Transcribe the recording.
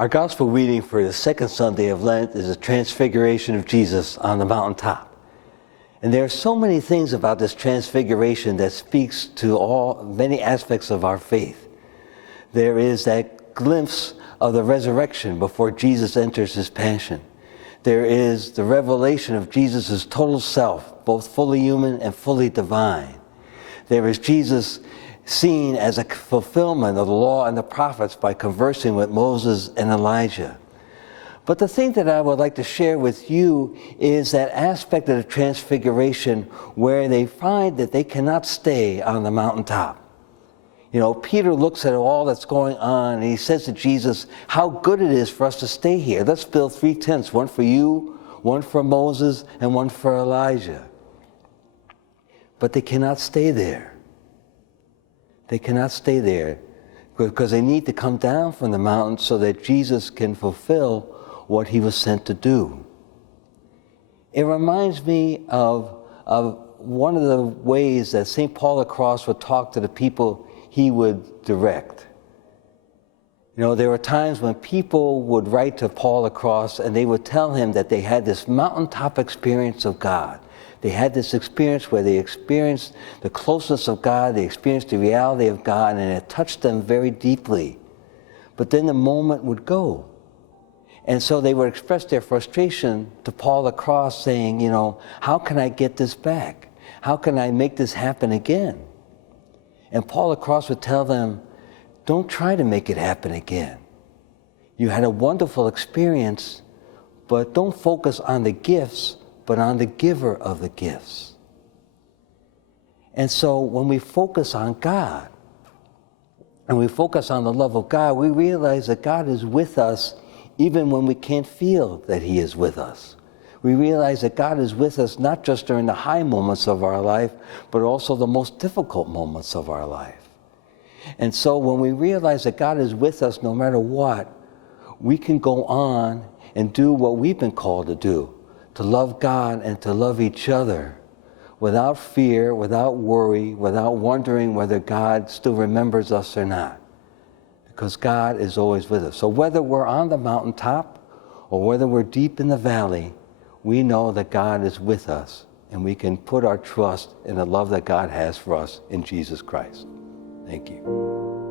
Our gospel reading for the second Sunday of Lent is the transfiguration of Jesus on the mountaintop. And there are so many things about this transfiguration that speaks to many aspects of our faith. There is that glimpse of the resurrection before Jesus enters his passion. There is the revelation of Jesus' total self, both fully human and fully divine. There is Jesus seen as a fulfillment of the law and the prophets by conversing with Moses and Elijah. But the thing that I would like to share with you is that aspect of the transfiguration where they find that they cannot stay on the mountaintop. You know, Peter looks at all that's going on and he says to Jesus, how good it is for us to stay here. Let's build 3 tents, one for you, one for Moses, and one for Elijah. But they cannot stay there. They cannot stay there because they need to come down from the mountain so that Jesus can fulfill what he was sent to do. It reminds me of one of the ways that St. Paul the Cross would talk to the people he would direct. You know, there were times when people would write to Paul the Cross and they would tell him that they had this mountaintop experience of God. They had this experience where they experienced the closeness of God, they experienced the reality of God, and it touched them very deeply. But then the moment would go. And so they would express their frustration to Paul the Cross saying, you know, how can I get this back? How can I make this happen again? And Paul the Cross would tell them, don't try to make it happen again. You had a wonderful experience, but don't focus on the gifts, but on the giver of the gifts. And so when we focus on God, and we focus on the love of God, we realize that God is with us even when we can't feel that he is with us. We realize that God is with us not just during the high moments of our life, but also the most difficult moments of our life. And so when we realize that God is with us no matter what, we can go on and do what we've been called to do, to love God and to love each other without fear, without worry, without wondering whether God still remembers us or not. Because God is always with us. So whether we're on the mountaintop or whether we're deep in the valley, we know that God is with us and we can put our trust in the love that God has for us in Jesus Christ. Thank you.